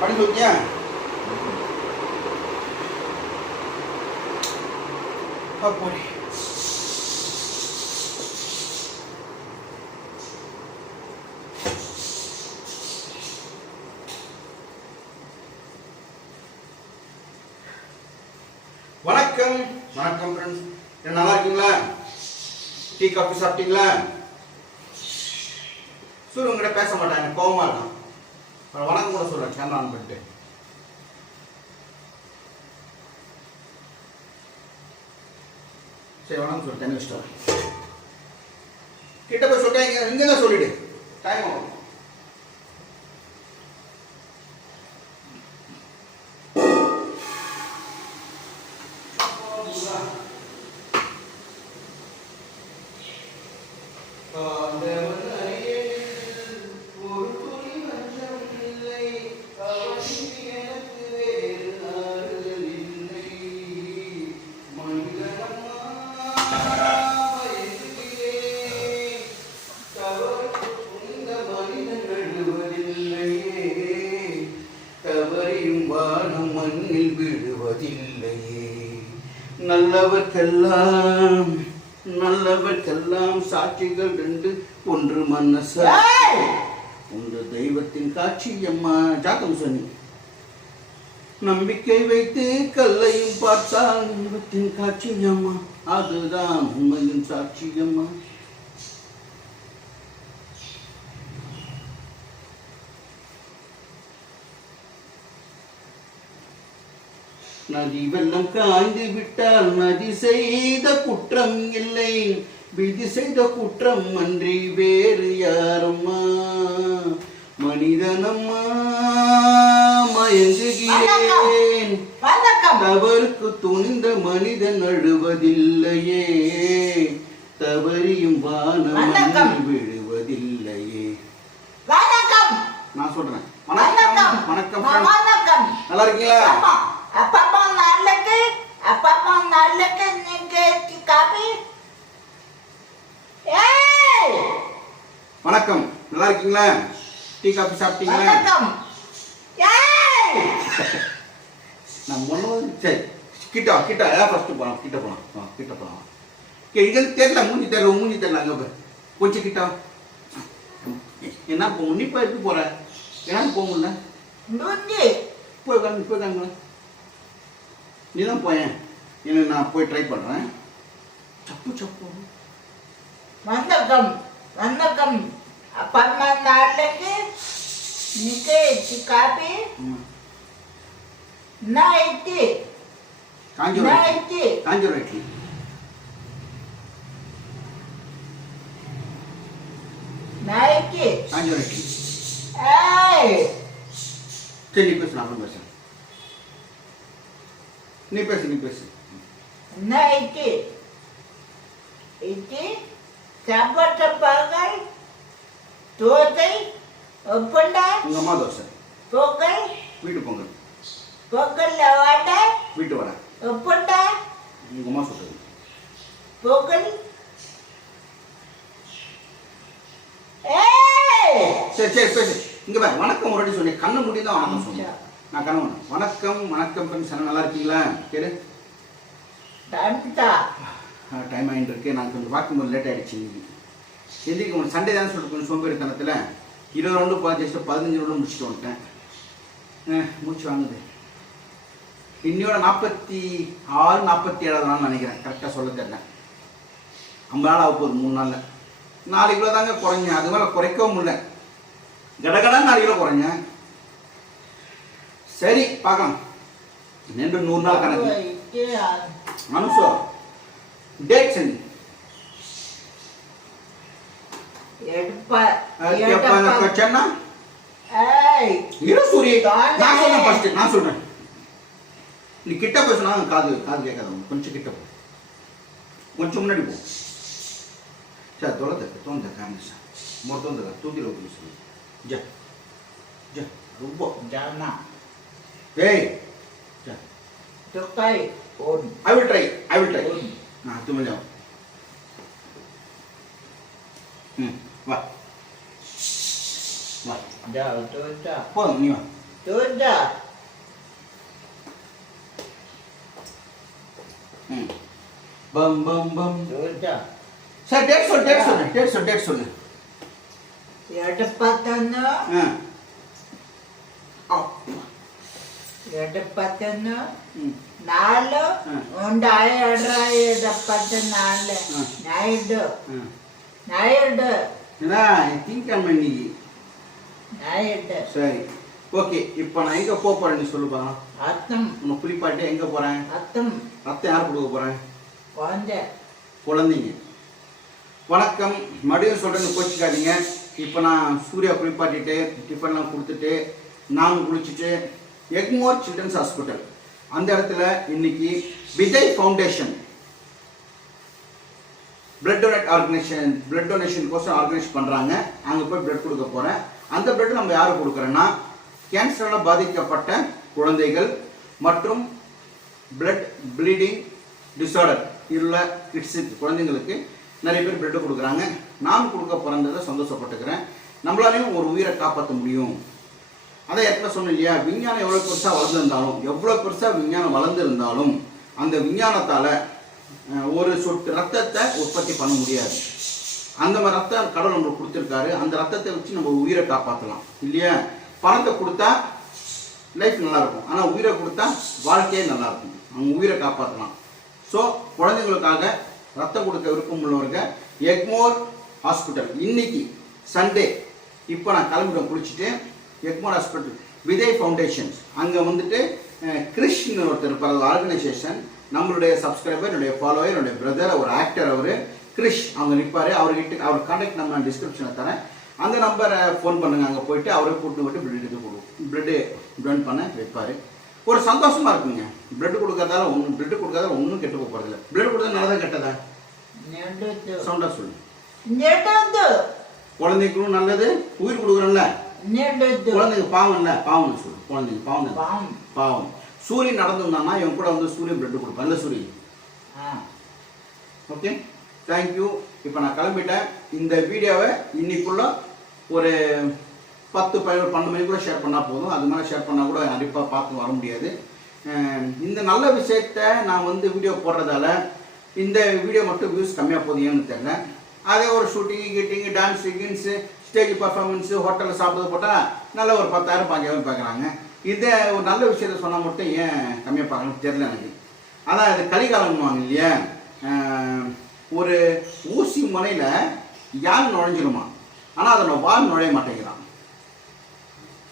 படிச்சு வச்சியா போடி வணக்கம் என்ன நல்லா இருக்கீங்களா டீ காஃபி சாப்பிட்டீங்களா? சூரிய உங்ககிட்ட பேச மாட்டாங்க எனக்கு கோவமா இருக்கான். வணக்கம் கூட சொல்றேன் கேமரா ஆன் பண்ணிட்டு. சரி வணக்கம் சொல்லு தண்ணி வச்சுட்டு கிட்ட போய் சொல்லிட்டேன் இங்க இங்க தான் சொல்லிடு. டைம் ஆகும். ஒரு நல்லவர்க்கெல்லாம் நல்லவர்க்கெல்லாம் சாட்சிகள் ரெண்டு. ஒன்று மனச ஒன்று தெய்வத்தின் காட்சி அம்மா ஜாத்தம் சொன்னி நம்பிக்கை வைத்து கல்லையும் பார்த்தால் தெய்வத்தின் காட்சி அம்மா. அதுதான் உண்மையின் சாட்சி அம்மா. நதி வெள்ளம் காய்ந்து விட்டால் நதி செய்த குற்றம் இல்லை. விதி செய்த குற்றம் அன்றி வேறு யாரம்மா? மனிதனம்மா மயங்குகிறேன். தவறுக்கு துணிந்த மனிதன் அழுவதில்லையே. தவறியும் வானம் விழுவதில்லையே நான் சொல்றேன். வணக்கம். வணக்கம். நல்லா இருக்கீங்களா? அப்பப்பா நல்லக்கு நீங்க காபி ஏய்! வணக்கம். நல்லா இருக்கீங்களா? டீ காபி சாப்பிட்டீங்களா? வணக்கம். நான் முன்னு சரி கிட்ட கிட்ட அதான் ஃபர்ஸ்ட் போகலாம் கிட்ட போகலாம் ஆ கிட்ட போகலாம் கே இங்கே தெரியல மூஞ்சி தெரியல மூஞ்சி தெரியல அங்கே கொஞ்சம் கிட்ட. என்ன போக நீ போய் எப்படி போற? என்ன போக முடியல? நுண்டி. போய் போய் வாங்க நீ தான் போயேன். என்ன நான் போய் ட்ரை பண்ணுறேன் சப்பு சப்பு. வணக்கம் வணக்கம் அப்பப்பா நல்லக்கு நீங்க காபி இட்லி. இட்லி இட்லி ஏய். சரி நீ நான் பேசுறேன் நீ பேசு நீ பேசு. நைட்டி இது சப்பட்ட பகல் தோசை ஒப்பண்டா உங்கள் அம்மா தோசை. பொங்கல் வீட்டு பொங்கல். பொங்கல்ல வடை வீட்டு வடை. ஒப்பண்டா உங்கள் அம்மா சொல்கிறது பொங்கல். சரி சரி பேசு. இங்கே வணக்கம் ஒரு வாட்டி சொல்லி கண்ணை மூடி தான் வணக்கம் சொன்னேன். நான் மூடி. வணக்கம் வணக்கம் எல்லாம் நல்லா இருக்கீங்களா? கேளு தண்டா டைம் ஆகிட்டு இருக்கு. நான் கொஞ்சம் பார்க்கும்போது லேட் ஆகிடுச்சு இன்னைக்கு எந்திரிக்க முடியும் சண்டே தான் சொல்லிட்டு கொஞ்சம் சோம்பேறித்தனத்தில் இருபது ரவுண்டு பார்த்து பதினஞ்சு ரவுண்டு முடிச்சுட்டு வந்துட்டேன். மூச்சு வாங்குது. இன்னையோட நாற்பத்தி ஆறு நாற்பத்தி ஏழாவது நாள் நினைக்கிறேன். கரெக்டாக சொல்ல தெரியல. ஐம்பது நாள் ஆக போகுது மூணு நாளில். நாலு கிலோ தாங்க குறைஞ்சேன். அது மேலே குறைக்கவும் முடியல. கடகடா நாலு கிலோ குறைஞ்சேன். சரி பார்க்கலாம். ரெண்டு நூறு நாள் கணக்கு. மனுஷோ டேட் செஞ்சு. நான் சொல்றேன் நீ கிட்ட பேசினா காது காது கேட்காத. உனக்கு. கொஞ்சம் கிட்ட போ. கொஞ்சம் முன்னாடி போ. சரி தொலைத தோந்த மொத்தம் சொல்லு. ஜ ஜ ரொம்ப Hey. Just try. I will try. I will try. On. Nah, tuh mau jawab. Hmm. Wah. Wah. jauh tuh dah. Pon ni mah. Tu dah. Hmm. Bum bum bum. tuh dah. saya that's all, that's all, that's all, that's all. Ya, tepatannya. Hmm. Ada patana nalu. Hmm. Naidu. ம் Naidu. ஏன்னா திங்கக்கிழமை இன்னைக்கு Naidu. சரி okay இப்போ நான் எங்கே போக போகிறேன்னு சொல்லுப்பா Atam. உன்னை குளிப்பாட்டி எங்கே போகிறேன் Atam. ரத்தம் யார் கொடுக்க போகிறேன் Konde. குழந்தைங்க வணக்கம் மறுபடியும் சொல்கிறேன்னு கோச்சிக்காதீங்க இப்போ நான் சூர்யா குளிப்பாட்டிட்டு டிஃபன்லாம் கொடுத்துட்டு நான் குளிச்சுட்டு எக்மோர் சில்ட்ரன்ஸ் ஹாஸ்பிட்டல் அந்த இடத்துல இன்னைக்கு Vijay foundation blood donate organisation blood donation கோசம் ஆர்கனைஸ் பண்ணுறாங்க அங்கே போய் பிளட் கொடுக்க போகிறேன் அந்த பிளட் நம்ம யாருக்கு கொடுக்குறோன்னா கேன்சரால் பாதிக்கப்பட்ட குழந்தைகள் மற்றும் பிளட் ப்ளீடிங் டிஸார்டர் உள்ள கிட்ஸுக்கு குழந்தைங்களுக்கு நிறைய பேர் பிளட் கொடுக்குறாங்க. நான் கொடுக்க பிறந்ததை சந்தோஷப்பட்டுக்கிறேன். நம்மளாலையும் ஒரு உயிரை காப்பாற்ற முடியும். அதை ஏற்கனவே சொன்னேன் இல்லையா? விஞ்ஞானம் எவ்வளோ பெருசாக வளர்ந்துருந்தாலும் எவ்வளோ பெருசாக விஞ்ஞானம் வளர்ந்துருந்தாலும் அந்த விஞ்ஞானத்தால் ஒரு சொட்டு ரத்தத்தை உற்பத்தி பண்ண முடியாது. அந்த மாதிரி ரத்தம் கடவுள் நம்மளுக்கு கொடுத்துருக்காரு. அந்த ரத்தத்தை வச்சு நம்ம உயிரை காப்பாற்றலாம் இல்லையா? பணத்தை கொடுத்தா லைஃப் நல்லாயிருக்கும். ஆனால் உயிரை கொடுத்தா வாழ்க்கையே நல்லாயிருக்கும். அவங்க உயிரை காப்பாற்றலாம் ஸோ குழந்தைங்களுக்காக ரத்தம் கொடுக்க விருப்பம் உள்ளவங்க எக்மோர் ஹாஸ்பிட்டல். இன்னைக்கு சண்டே இப்போ நான் கிளம்பிடுவேன். குளிச்சுட்டு எக்மோர் ஹாஸ்பிட்டல் விஜய் ஃபவுண்டேஷன் அங்கே வந்துட்டு கிறிஷ்னு ஒருத்தர் இருப்பார். ஆர்கனைசேஷன் நம்மளுடைய சப்ஸ்கிரைபர் என்னுடைய ஃபாலோவர் என்னுடைய பிரதர் ஒரு ஆக்டர் அவர் கிறிஷ் அவங்க நிற்பார் அவர்கிட்ட அவர் கான்டாக்ட் நம்ம டிஸ்கிரிப்ஷனில் தரேன். அந்த நம்பரை ஃபோன் பண்ணுங்க. அங்கே போயிட்டு அவரை கூட்டு விட்டு பிளட் எடுத்து கொடுக்கும் பிளட்டு டொனேட் பண்ண வைப்பார். ஒரு சந்தோஷமா இருக்குங்க. பிளட் கொடுக்கறதால ஒன்றும் பிளட் கொடுக்கறதால ஒன்றும் கெட்டு போக போகிறதில்ல பிளட் கொடுத்தா நல்லதா கெட்டதா. சவுண்டாக சொல்லு. Nyedudu. குழந்தைக்கும் நல்லது உயிர் கொடுக்குறோம்ல. குழந்தைங்க பாவம் இல்லை பாவம்னு சொல்லு. குழந்தைங்க பாவம். Bam. பாவம். சூரியன் நடந்து வந்தான்னா இவன் கூட வந்து சூரியன் பிளட் கொடுப்பான் இல்லை சூரியன். ஓகே தேங்க்யூ இப்போ நான் கிளம்பிட்டேன். இந்த வீடியோவை இன்னைக்குள்ள ஒரு பத்து பதினொரு பன்னெண்டு மணிக்குள்ள ஷேர் பண்ணால் போதும். அது மேலே ஷேர் பண்ணால் கூட கண்டிப்பாக பார்த்து வர முடியாது. இந்த நல்ல விஷயத்த நான் வந்து வீடியோ போடுறதால இந்த வீடியோ மட்டும் வியூஸ் கம்மியாக போகுது ஏன்னு தெரியல. அதே ஒரு ஷூட்டிங்கு கீட்டிங்கு டான்ஸு கின்ஸு ஸ்டேஜ் பர்ஃபார்மன்ஸு ஹோட்டலில் சாப்பிட்றது போட்டால் நல்ல ஒரு பத்தாயிரம் பாஞ்சாயிரம் பார்க்குறாங்க இதை ஒரு நல்ல விஷயத்த சொன்னால் மட்டும் ஏன் கம்மியாக பார்க்கணும்னு தெரியல எனக்கு. ஆனால் அது கலிகாலம்வாங்க இல்லையா? ஒரு ஊசி முனையில் யார் நுழைஞ்சிருமா? ஆனால் அதில் வால் நுழைய மாட்டேங்கிறான்.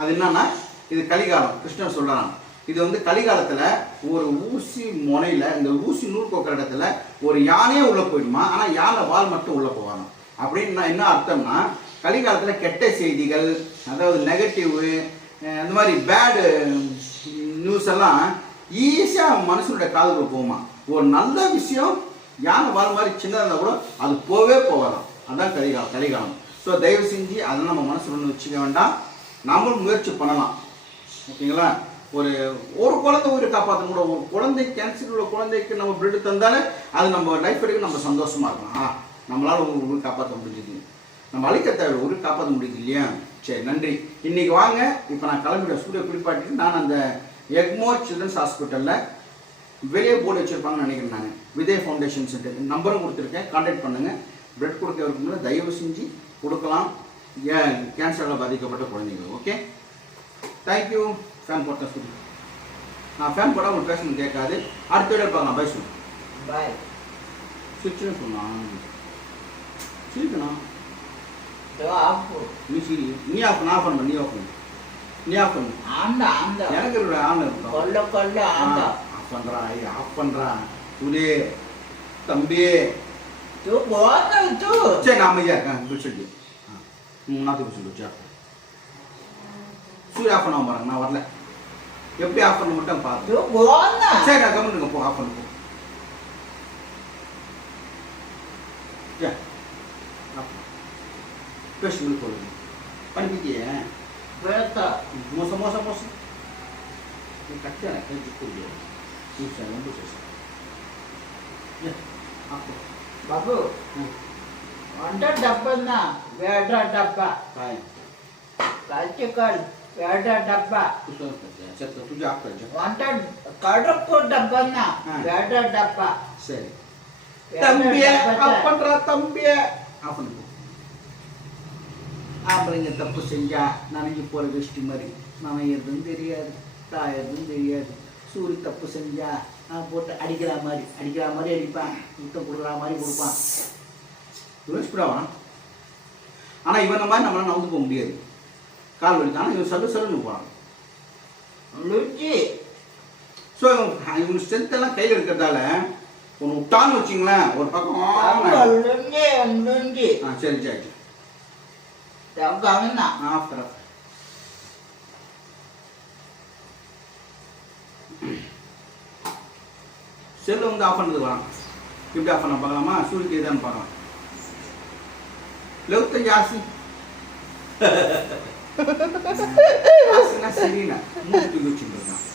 அது என்னன்னா இது கலிகாலம் கிருஷ்ணன் சொல்கிறான் இது வந்து கலிகாலத்தில் ஒரு ஊசி முனையில் இந்த ஊசி நூல் கோக்கிற இடத்துல ஒரு யானையே உள்ளே போயிடுமா? ஆனால் யானை வால் மட்டும் உள்ளே போவாராம் அப்படின்னு என்ன அர்த்தம்னா கலிகாலத்தில் கெட்ட செய்திகள் அதாவது நெகட்டிவ் அந்த மாதிரி பேடு நியூஸ் எல்லாம் ஈஸியாக மனுஷனுடைய காதுக்கு போகுமா? ஒரு நல்ல விஷயம் யானை வர மாதிரி சின்னதாக இருந்தால் கூட அது போவே போகலாம் அதான் கலிகாலம் கலிகாலம். ஸோ தயவு செஞ்சு அதை நம்ம மனசில் ஒன்று வச்சுக்க வேண்டாம். நாமளும் முயற்சி பண்ணலாம். ஓகேங்களா? ஒரு ஒரு குழந்தை உயிரை காப்பாற்ற கூட ஒரு குழந்தை கேன்சர் உள்ள குழந்தைக்கு நம்ம பிளட் தந்தாலே அது நம்ம லைஃப் எடுக்க நம்ம சந்தோஷமாக இருக்கலாம். ஆ நம்மளால் ஒரு உயிர் காப்பாற்ற முடியுது நம்ம அழிக்க தேவை உயிர் காப்பாற்ற முடியுது இல்லையா? சரி நன்றி. இன்னைக்கு வாங்க. இப்போ நான் கிளம்பிடுவேன் சூரிய குளிப்பாட்டிட்டு நான் அந்த எக்மோர் சில்ட்ரன்ஸ் ஹாஸ்பிட்டலில் வெளியே போர்டு வச்சிருப்பாங்கன்னு நினைக்கிறேன் நான். விஜய் ஃபவுண்டேஷன் சென்டர் நம்பரும் கொடுத்துருக்கேன். கான்டாக்ட் பண்ணுங்கள் பிளட் கொடுக்க இருக்கும்போது தயவு செஞ்சு கொடுக்கலாம். ஏன் கேன்சரால் பாதிக்கப்பட்ட குழந்தைங்க ஓகே தேங்க்யூ ஃபேன் போட்டேன் சொல்லு. நான் ஃபேன் போட்டால் உங்களுக்கு பேசணும் கேட்காது. அடுத்த வீடியோ பார்க்கலாம். பை சொல்லு. Bye. சுவிட்சுன்னு சொன்னான். சிரிக்கணும்? நீ சிரி நீ ஆஃப் நான் ஆஃப் பண்ண நீ ஆஃப் பண்ணு. நீ ஆஃப் பண்ணு. Anda, anda. எனக்கு ஒரு ஆன் இருக்கும்? Kalau kalau anda. ஆஃப் பண்ணுறா ஆஃப் பண்ணுறா புலி தம்பி Tu buat tu. சரி அமைதியாக இருக்கேன். பிடிச்சிட்டு நாற்று பிடிச்சிட்டு வச்சா சூரிய ஆஃப் பண்ண. பாருங்க நான் வரல. எப்படி ஆஃப் பண்ண மட்டும் பார்த்து சரி நான் கமெண்ட்டுங்க போ ஆஃப் பண்ணு vegetable kolo ni. Pan kiki gitu ya, berata mosa mosa. Ini kaki kan cukup dia. Susah lembut susah. Ya, aku. Bagus. Hmm. Anda dapat na, berada dapat. Hai. Kaki kan. Berada dapat. Susah kerja. Cepat tu jauh kerja. Anda kadang kau na, berada dapat. Sel. Tambia, apa terah tambia? Apa nih? ஆம்பளைங்க தப்பு செஞ்சால் நனைஞ்சு போகிற கிருஷ்டி மாதிரி. நனையிறதுன்னு தெரியாது தாயறதுன்னு தெரியாது. சூரிய தப்பு செஞ்சால் நான் போட்டு அடிக்கிற மாதிரி அடிக்கிற மாதிரி அடிப்பான் முட்டை கொடுக்குற மாதிரி கொடுப்பான். யோசிச்சுடாவான் ஆனால் இவன மாதிரி நம்மளால் நவுந்து போக முடியாது. கால் வலிக்கு ஆனால் இவன் சல்லு சல்லுன்னு போகிறான் ஸோ இவன் ஸ்ட்ரென்த் எல்லாம் கையில் எடுக்கிறதால ஒன்று விட்டான்னு வச்சுங்களேன் ஒரு பக்கம் ஆ சரி சரி. செவ்வகம் தான் ஆஃபரம் செல்லு வந்து ஆஃப் பண்ணது வரும் பண்ண பார்க்கலாமா சூரியக்கு இதான் பார்க்கலாம் லெஃப்ட் ஜாஸ்தி சரிண்ணா மூணு தூக்கி வச்சுருக்கான்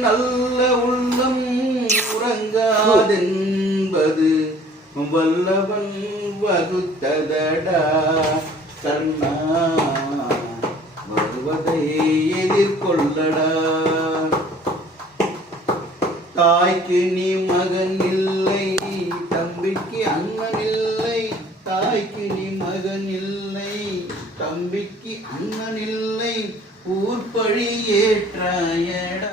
நல்ல உள்ளம் உறங்காதென்பது வல்லவன் வகுத்ததடா. கர்ணா வருவதை எதிர்கொள்ளடா. தாய்க்கு நீ மகன் இல்லை தம்பிக்கு அண்ணன் இல்லை. தாய்க்கு நீ மகன் இல்லை தம்பிக்கு அண்ணன் இல்லை. ஊர்பழி ஏற்றாயடா.